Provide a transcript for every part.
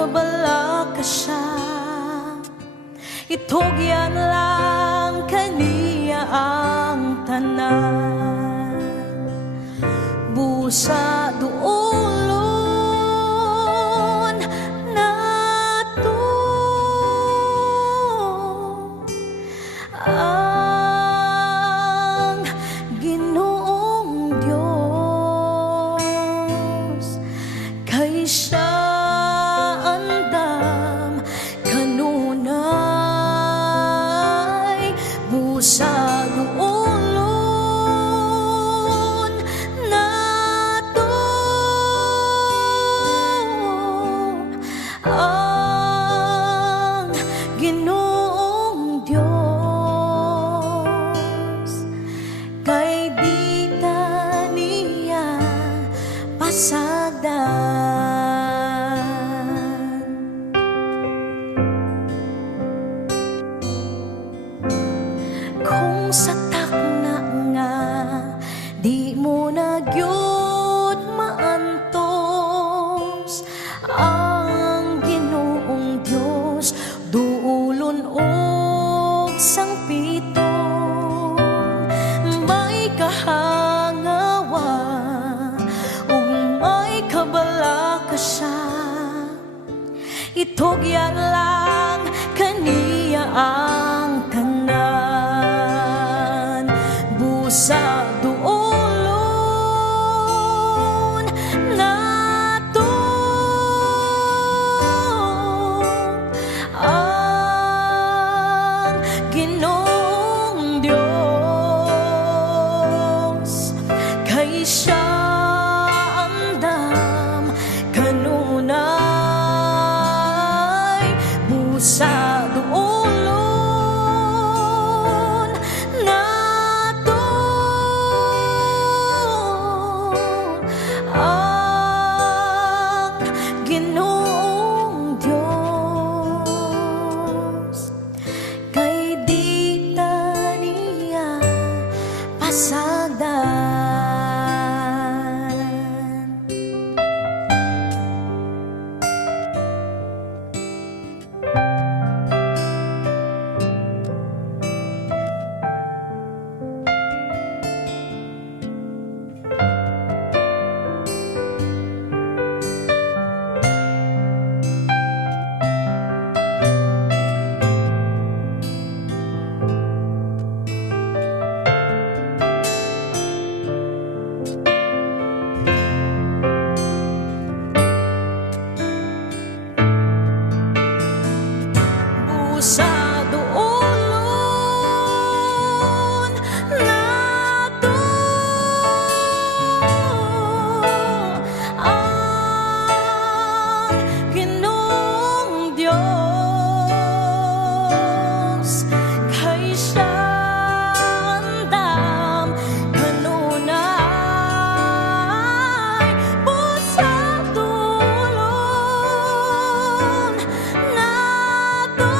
kabala ka siya, itugyan lang kaniya ang tanan. Busa duulon nato ang Ginoong Dios, kay siya andam kanunay. Busa duulon nato ang Ginoong Dios, kay di ta niya pasagdan. Kung satak na nga di mo na gyud maantos ang Ginoong Dios, duulon og sangpiton may kahangawa ug may kabala ka siya, itugyan lang kaniya ang tanan. Busa duolon nato ang Ginoong Dios, kay siya andam kanunay. Busa duolon nato ang Ginoong Dios, kay di ta niya pasagdan. Busa duolon nato ang Ginoong Dios, kay siya andam kanunay. Busa duolon nato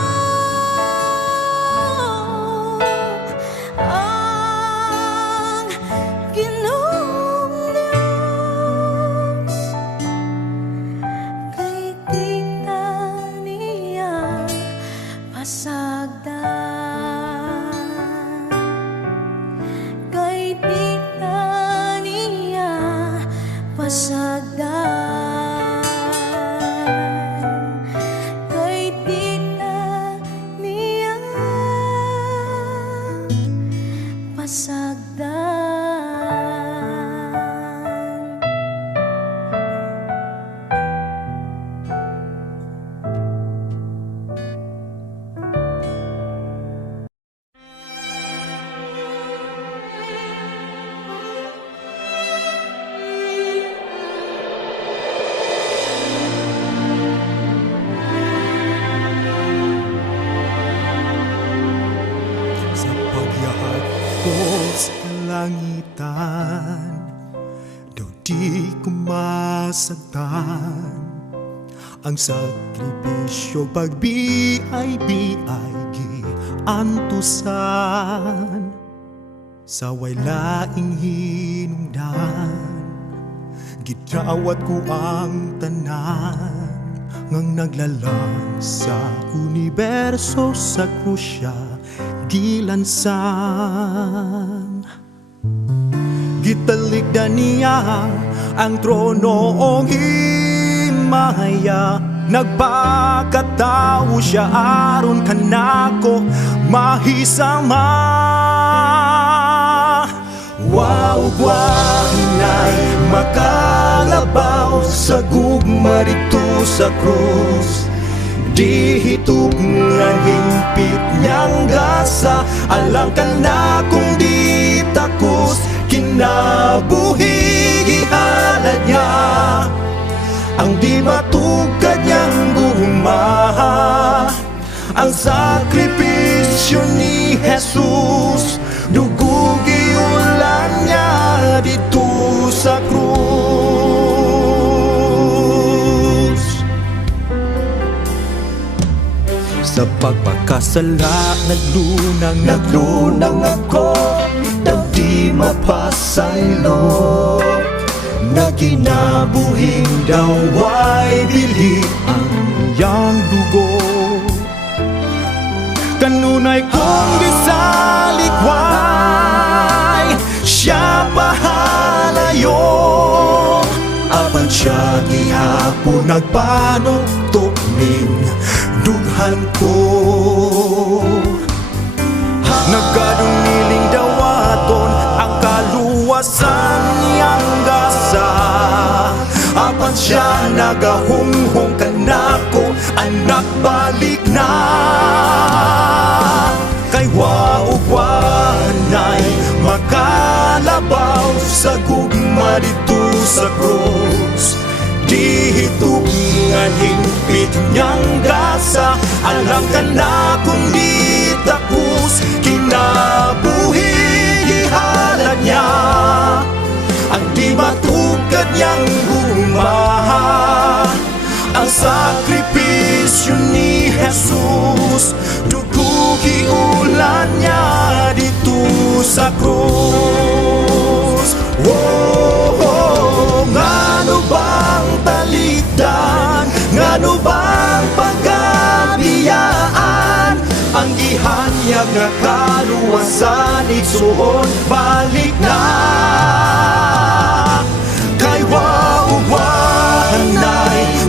ang Ginoong Dios, kay di ta niya pasagdan, kay di ta niya pasagdan, kay di ta niya pasagdan. Sa pagyahag ko sa kalangitan, daw di ko masagdan ang sakripisyo pagbiay-biay giantusan. Sa way laing hinungdan, gidawat ko ang tanan, ngang naglalang sa universo sa krusya gilansang. Gitalikdan niya ang tronong himaya, nagpakatao siya aron kanako mahisama. Wow, wanay makalabaw sa gugma dito sa krus. Di hitog nga hingpit niyang gasa, alang ka na kung di takos. Kinabuhi gihalad niya ang di matugkad niyang gumaha. Ang sakripisyo ni Jesus, dugo giulan niya dito sa krus. Sa pagpakasala naglunang ako, daw di mapasaylo. Naginabuhing daw ay bili ang iyang dugo. Kanunay kong gisalikway, siya pahalayo. Apan siya gihapon nagpanuktok ning dughan ko. Nagkaduniling dawaton ang kaluwasan niyang gasa. Apan siya nagahunghong kanako, anak balik na. Kay waugwanay makalabaw sa gugma dito sa krus. Di hitungan hingpit niyang gasa, alam ka na kung di takos. Kinabuhi ihalad niya ang di matugkad niyang gumaha. Ang sakripisyo ni Jesus, dugo giulan niya dito sa krus. Oh, ngano bang talikdan, ngano bang pagkabiyaan, ang gihanyag nga kaluwasan igsuon balik na. Kay waugwanay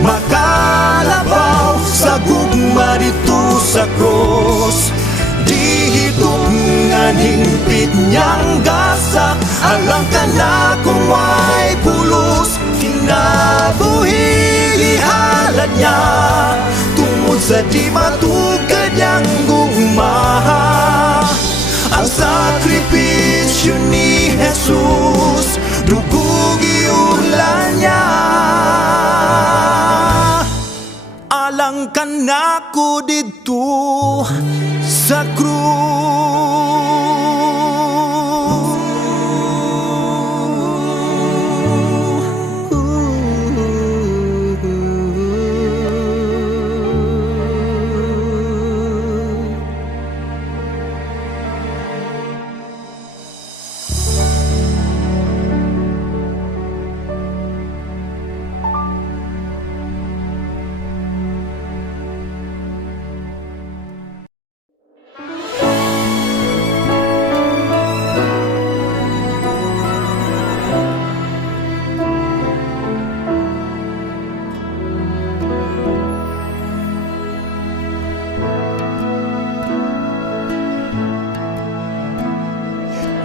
makalabaw sa gugma dito sa krus. Di hitungan hingpit niyang gasa, alam ka na kung may pulos. Kinabuhi ihalad niya tungod sa di matugkad niyang gumaha. Ang sakripisyo ni Jesus, dugo giulan niya. Alang ka na ko dito sa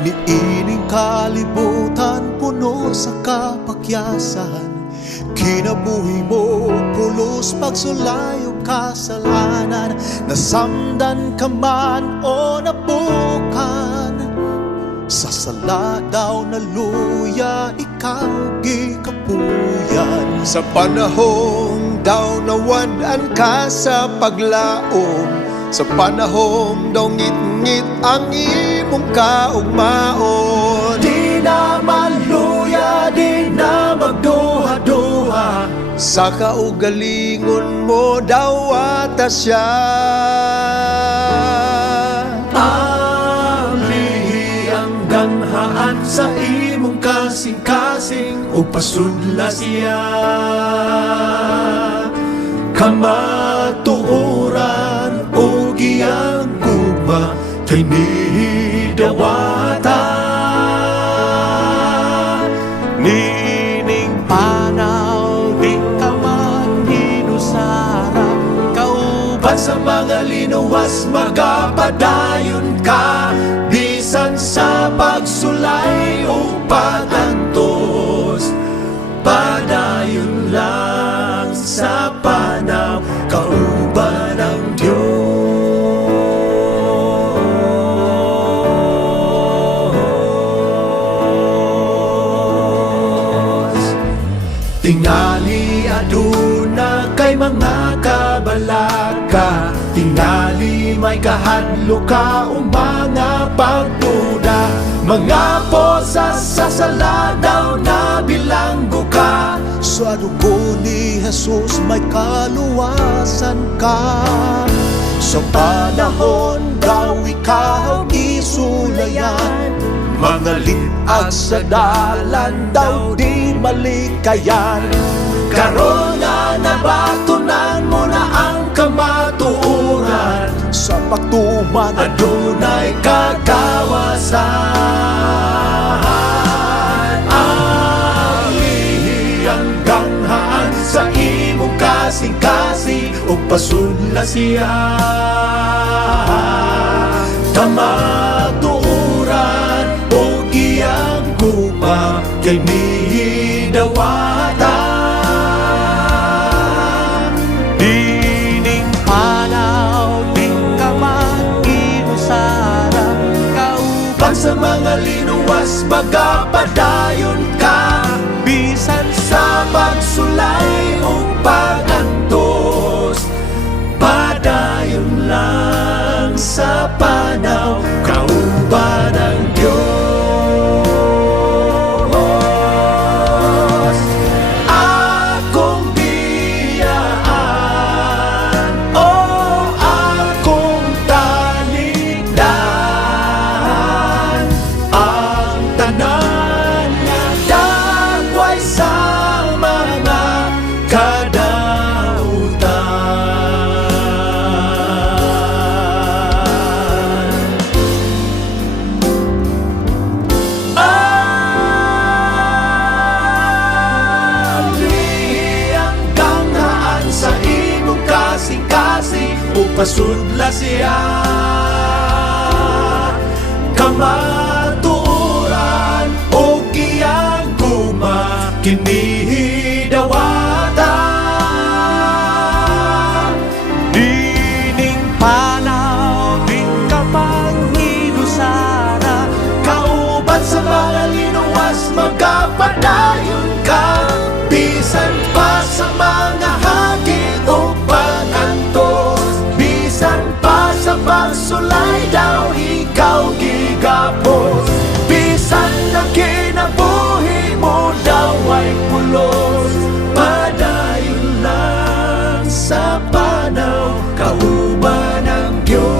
Niining kalibutan puno sa kapakyasan. Kinabuhi mo pulos pagsulay o kasalanan. Nasamdan ka man o nabukan, sa sala daw naluya ikaw gikapuyan. Sa panahon daw nawadan ka sa paglaom, sa panahon daw ngit-ngit ang imong kaugmaon. Di na maluya, di na magduha-duha, Sa kaugalingon mo daw ata siya. Amlihi ang ganhaan sa imong kasing-kasing o pasudla siya. kamatuoran o giyang gugma kay midawata. Nining panaw di ka maghinusara, Kauban sa mga linuwas magapadayon ka, bisan sa pagsulay o pagantos, padayon lang sa panaw, kauban ng Diyos. Tingali aduna kay mga kabalaka, tingali may kahadlo ka o mga pagduda, mga posa sa sala daw na bilanggo ka. sa dugo ni Jesus may kaluwasan ka. Sa panahon daw ikaw isulayan, mga litag sa dalan daw di malikayan. Karon nga nabatunan mo na ang kamatuoran, Sa pagtuman adunay kagawasan. Ang iyang ganghaan sa imong kasing-kasing o pasudla siya. Kamatuoran o giyang guma kay midawata. dining panaw di ka maghinusara, Pag sa mga linuwas magapadayon ka, bisan sa pagsulay o pagantos, padayon lang sa panaw, kauban ng Diyos. Akong biyaan o akong talikdan, ang tanan nga dagway sa mga kadautan. Ang iyang ganghaan sa imong kasing-kasing upasudla siya. Kamatuoran o giyang guma kinihidawata. dining panaw di ka maghinusara, Kauban sa mga linuwas magapadayon ka, bisan pa sa mga hagit o pagantos, bisan pa sa pagsulay daw ikaw gigapos, bisan na kinabuhi mo daw ay pulos, padayon lang sa panaw, kauban ng Diyos.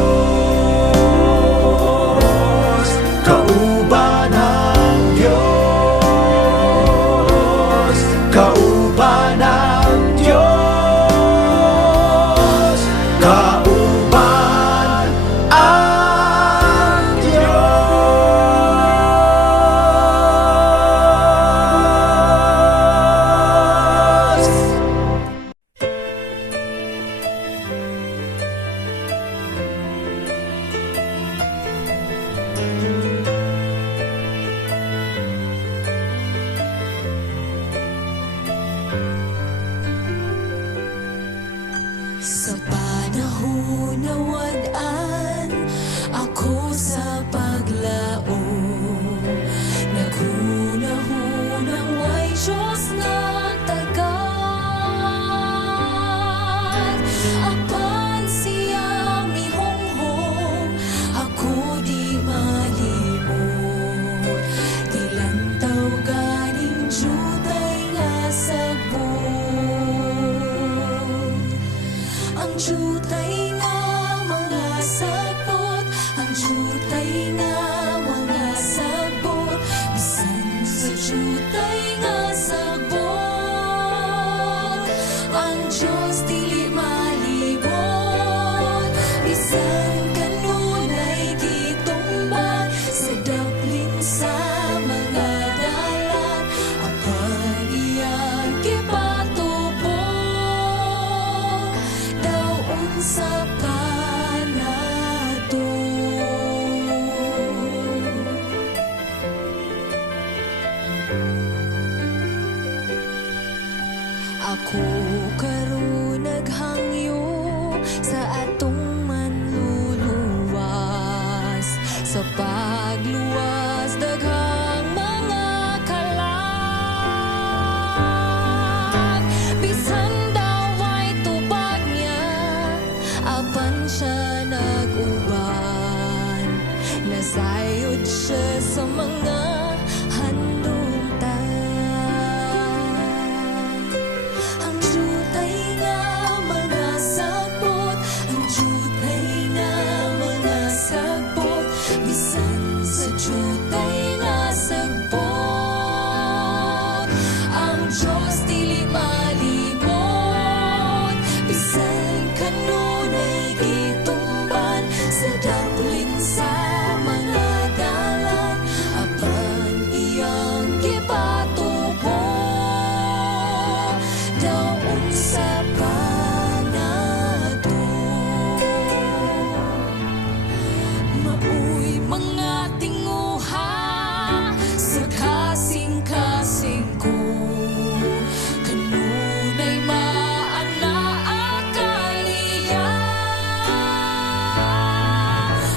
Kauban ng Diyos, kauban ng Diyos, kauban ang Diyos. Sa panahon na wadaan ako sa paglaom, naghunahunang way Diyos na tagad. Apan siya mihonghong, ako di malimot. Dilantaw ganing jutay nga sagbot. Ang jutay nga mga sagbot, ang jutay nga mga sagbot, bisan sa jutay nga sagbot, ang Diyos dili sa panado. Ako karon naghangyo sa atong manluluwas, sa pagluwas daghang mga kalag. Bisan daw ay tubag niya, apan siya nag-uban, nasayod siya sa mga handungtan. Ang jutay nga mga sagbot, ang jutay nga mga sagbot, bisan sa jutay nga sagbot, ang Diyos dili malimot. Bisan kanunay gitumban sa daplin sa mga dalan, apan iyang gipatubo daon sa panado. Mauy mga tinguha sa kasing-kasing ko, kanunay maanaakaliya.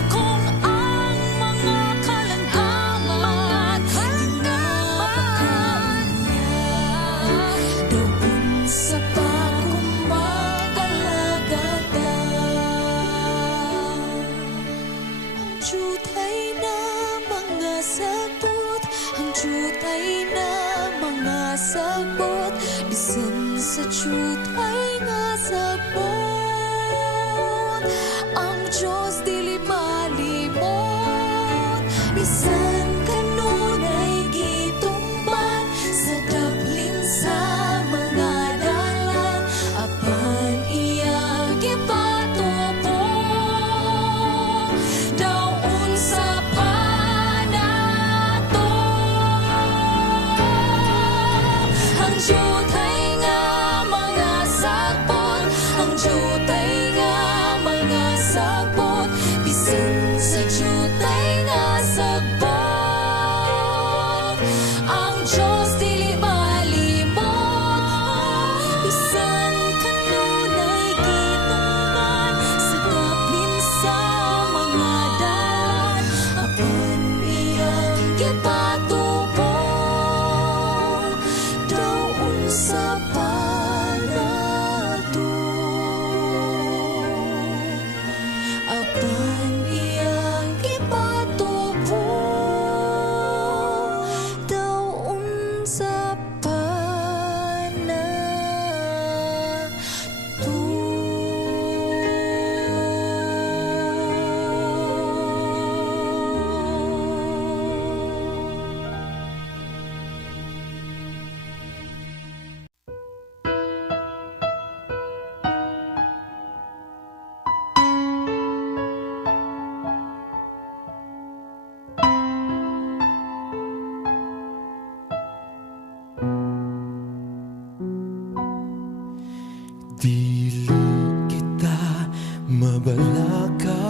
Kung ang mga kalangaman tingapakan niya, doon sa pagkumagalagatan. Ang jutay na mga sagbot, ang jutay na mga sagbot, bisan sa jutay nga sagbot, ang Diyos dili malimot. Bisan kanunay gitumban sa daplin sa mga dalan, apan iyang gipatubo daon sa panado. Ang jutay nga mga sagbot, ang jutay nga mga sagbot, bisan sa jutay nga sagbot, ang Diyos dili malimot. Bisan kanunay gitumban sa daplin sa mga dalan, apan iyang gipatubo daon sa panado, apan iyang gipatubo daon sa Dili kita mabalaka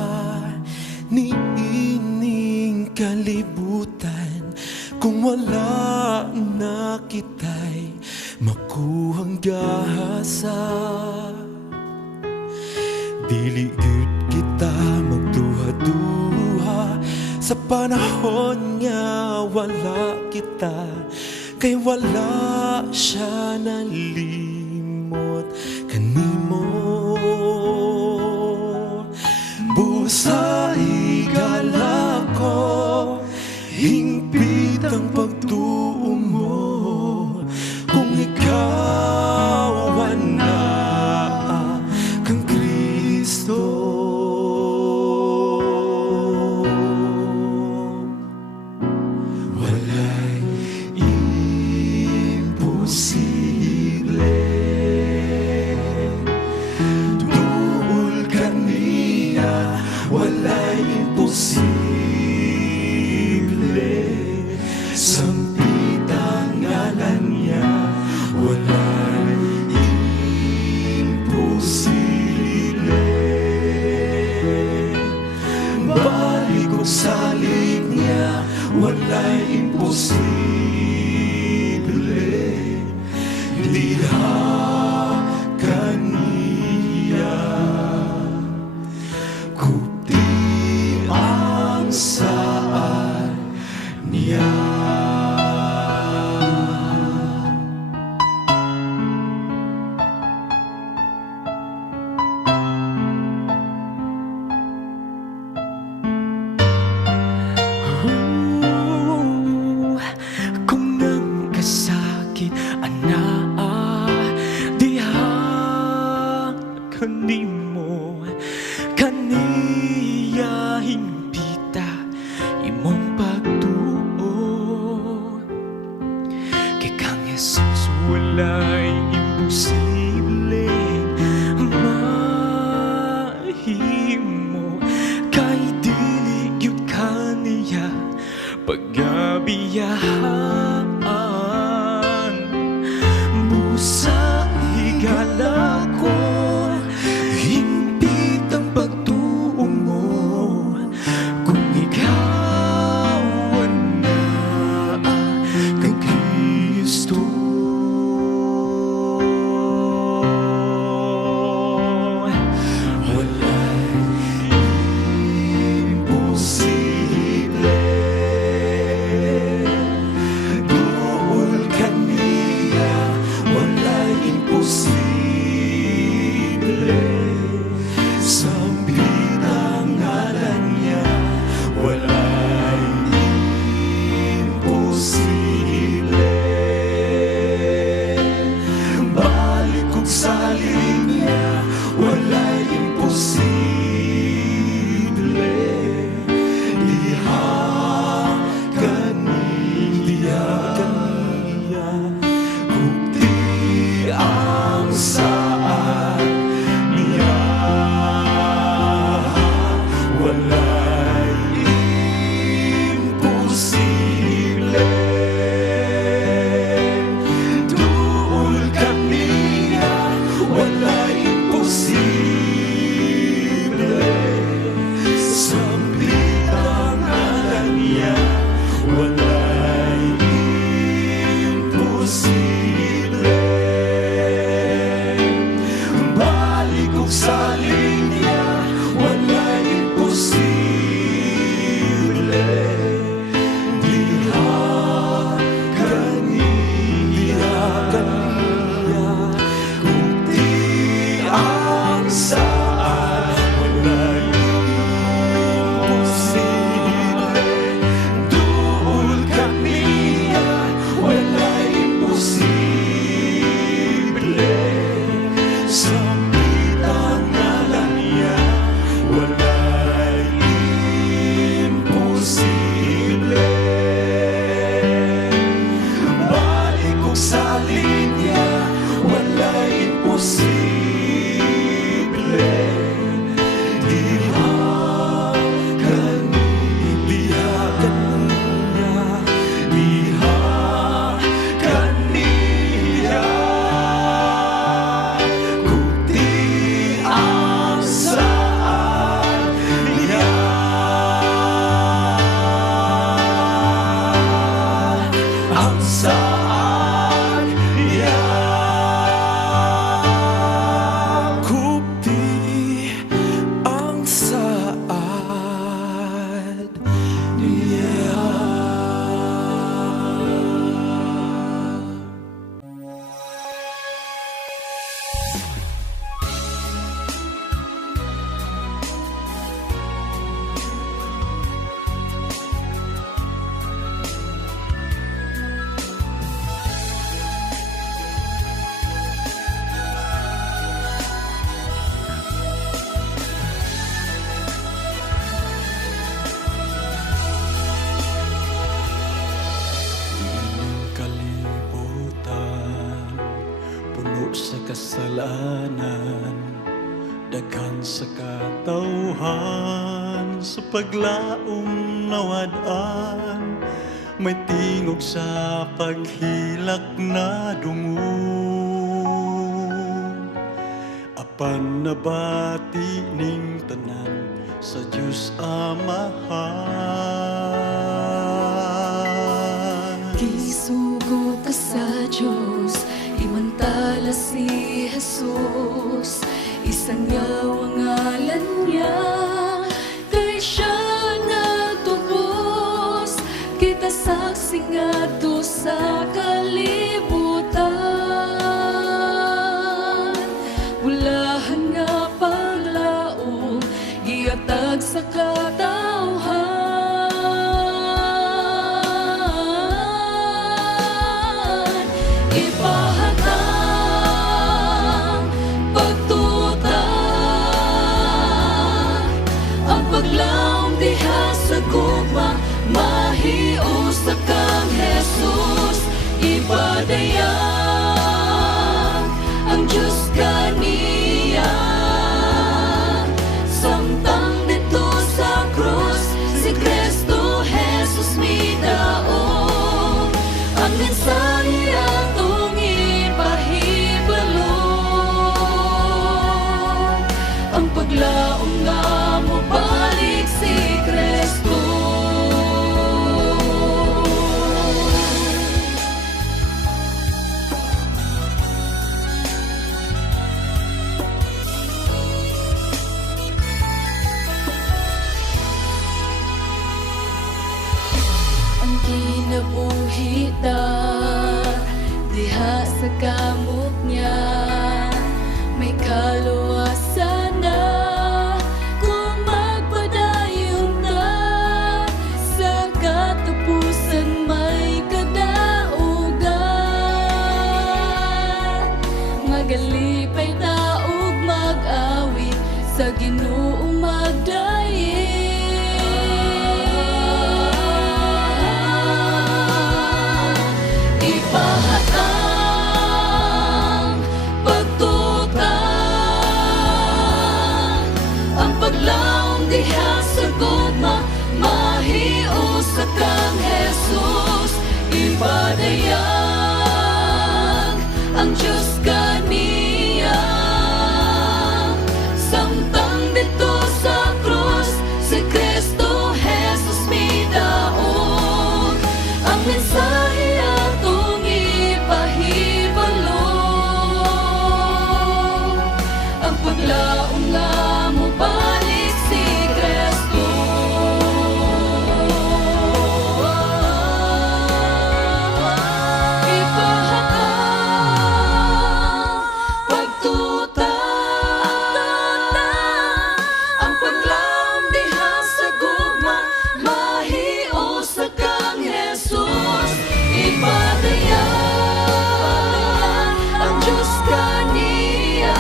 ni ining kalibutan, kung wala na kita'y makuhang gahasa. Dili gyud kita magduha-duha sa panahon nga wala kita, kay wala siya nalimot kanimo. Busa igala ko, hingpit ang pagtuo mo, kung ikaw wala kang Kristo. Walay imposible, tuol kaniya, walay imposible. Sampit ang ngalan niya, walay imposible. walay imposible, diha kaniya. Kupti ang saan niya. Kung nang kasakit anaa diha kanimo kaniya himpita imong pagtuo kay kang Jesus walay imposible mahimo kay dili gyud kaniya paggabiyahan busa higala ko himpit ang pagtuo mo kung ikaw na kay Kristo. Walay imposible, duol kaniya, walay imposible. Sambit ang ngalan niya, walay imposible. Balik kong salin niya, walay imposible. Diha kaniya, kupti ang saan niya. Walay imposible, duol kaniya, walay imposible. Sambit ang ngalan niya, walay imposible. Balik kong salin niya, walay imposible. Diha kaniya, kupti ang saan walay imposible. Duol kaniya, walay imposible. Sambit ang ngalan niya, walay imposible. Balik kong salin niya, walay imposible. Diha kaniya, diha kaniya, kupti ang saan niya. Ang saan niya. Kupti ang saan niya. Kalibutan puno sa kasalanan, daghan sa katawhan sa paglaom nawad-an, may tingog sa paghilak na dungog. Apan nabati ning tanan sa Diyos Amahan. Gisugo ka sa Diyos, imantala si Jesus. Isang yaw ang ngalan niya, kay siya nagtubos. Kita saksi nga to sa kalibutan. Bulahan nga paglaom, giatag sa katawhan. Ipahatang pagtuta, ang paglaom diha sa gugma, mahius sa kang Jesus. Ipadayang ang Diyos kaniya, samtang dito sa krus si Kristo Jesus midaog. Ang mensahe atong ipahibalo, ang paglaom nga mo balik si Kristo. Ang kinabuhi ta diha sa kamot niya, may kaluwasan na kung magpadayon ta. Sa katapusan may kadaugan, magalipay ta ug mag-awit sa Ginoo magdaye. Ipahatang pagtuta, ang paglaom diha sa gugma, mahius sa kang Jesus. Ipadayang ang Diyos kaniya, samtang dito sa krus si Kristo Jesus midaog. Ang mensahe atong ipahibalo, ang paglaom nga mo balik si Kristo. Ipahatang pagtuta, ang paglaom diha sa gugma, mahius sa kang Jesus. Ipadayang ang Diyos kaniya,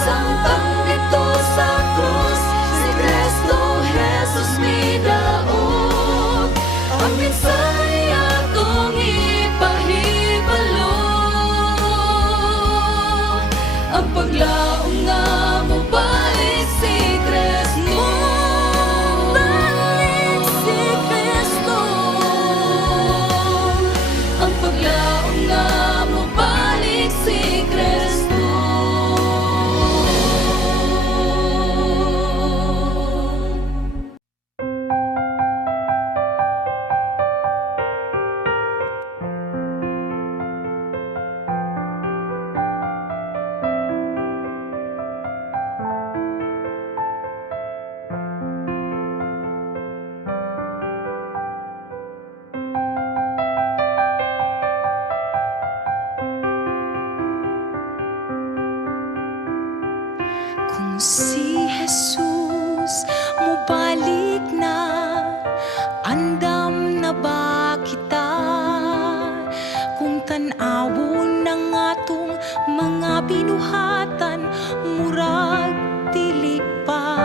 samtang dito sa krus si Kristo Jesus midaog. Ang mensahe atong ipahibalo, ang paglaom nga mo balik si Kristo. Balik si Kristo, ang paglaom nga mo balik si Kristo. Kung si Jesus mubalik na, andam na ba kita? Kung tan-awon ng atong mga binuhatan, murag dili pa.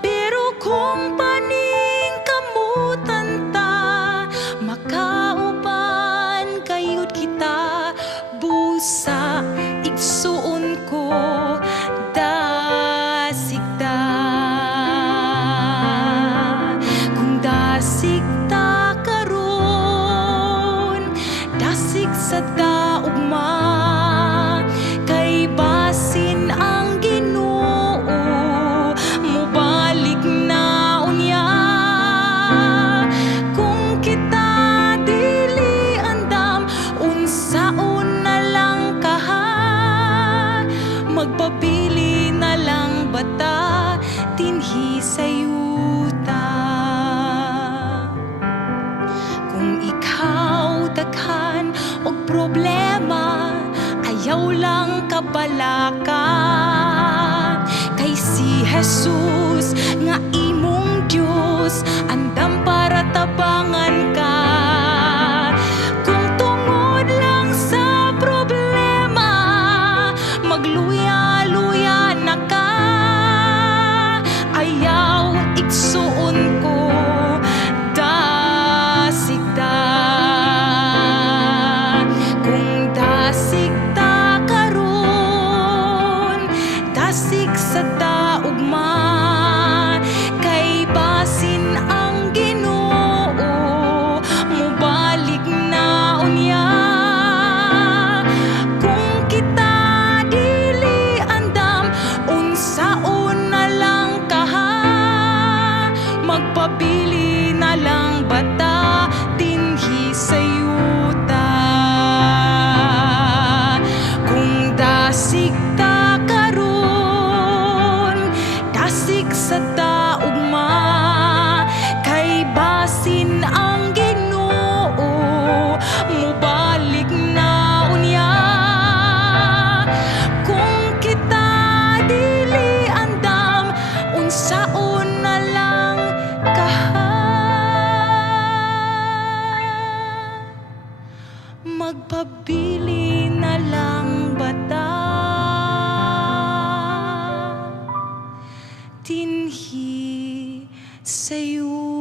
Pero kung paning kamutan ta, makauban kayod kita, busa igsuon ko dahil bata dinhi sa yuta. Kung ikaw daghan og problema, ayaw lang kabalaka. Kay si Jesus nga imong Diyos, andam para tabangan ka. Kung tungod lang sa problema, magluya-luya na ka. Ayaw igsuon ko dasig ta. Kung dasig ta karon, dasig sa taugma. Kay basin ang Ginoo, mubalik na unya. Kung kita dili andam, unsaon na lang kaha. Magpabili na lang bata dinhi sa yuta. Kung dasig ta karon, dasig sa taugma. Kay basin ang Ginoo, mubalik na unya. Kung kita dili andam, unsaon na lang kaha. Magpabili na lang bata dinhi sa yuta.